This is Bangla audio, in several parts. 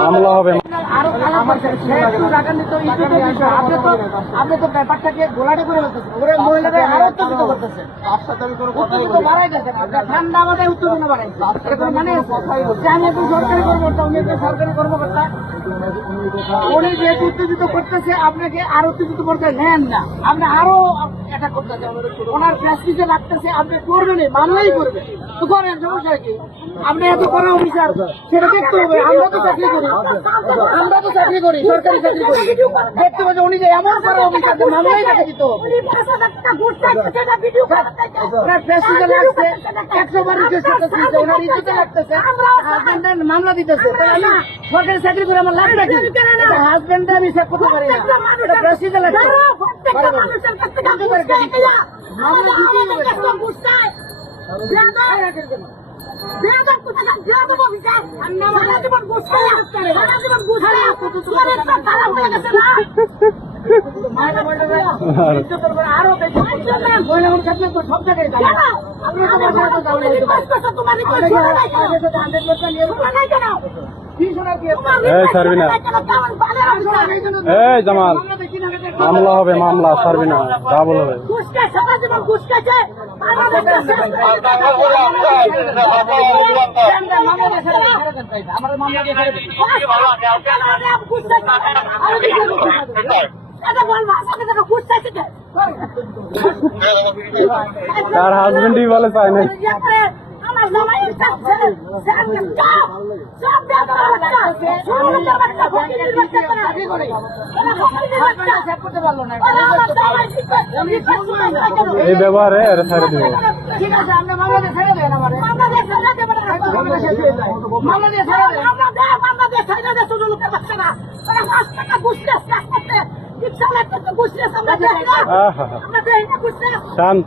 মামলা হবে। মানে উত্তেজিত করতেছে, আপনাকে আরও উত্তেজিত করতে নেন না। আপনি আরও এটা করতেছে। ওনার প্রেসক্রিপশন রাখতেছে আপনি করবেন মামলাই করবেন। সমস্যা কি? আপনি এত করা অফিসার সেটা দেখতে হবে। আমরা তো চাকরি করি। আমরা তো চাকরি করি সরকারি চাকরি করি। দেখতে যে উনি যে এমন করা অফিসার যে মামলাই তাকে দিতে লাগছে একশো বার করতেছে ওনার ইজ্জতে লাগতেছে। হাজবেন্ডের মামলা দিতেছে। তাহলে আমি সরকারি চাকরি করে আমার লাভটা কি হাজবেন্ডে আমি সেভ করতে পারি না। এটা প্রেসক্রিপশন লাগছে। মামলা দিতেই হবে। জামাল। মামলা হবে মামলা ছাড়বি না ডাবল হবে? তার হাজবেন্ডই বলে চায় নাই। আমার জামাই সব সব সব এই ব্যবহারে ছেড়ে দিব। ঠিক আছে আপনি মামলা দিয়ে ছেড়ে দেন। আমার শান্ত।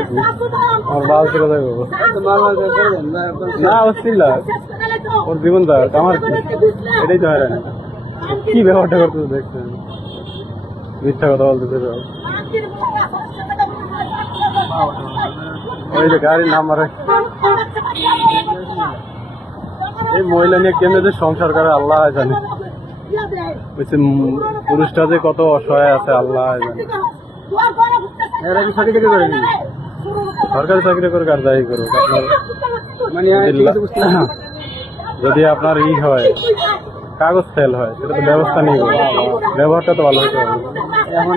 কি আমার বাল না ওর জীবন আমার কি এটাই তো কি ব্যবহারটা করতেছে দেখছেন মিথ্যা কথা ওই যে গাড়ির নাম্বার এই মহিলা নিয়ে কেমনে যে সংসার করে আল্লাহ জানে। পুরুষটা যে কত অসহায় আছে আল্লাহ এরা কি চাকরি চাকরি সরকারি চাকরি করে কার দায়ী করুক যদি আপনার ই হয় কাগজ ফেল হয় সেটা তো ব্যবস্থা নেই। ব্যবহারটা তো ভালো হতে হবে। এখন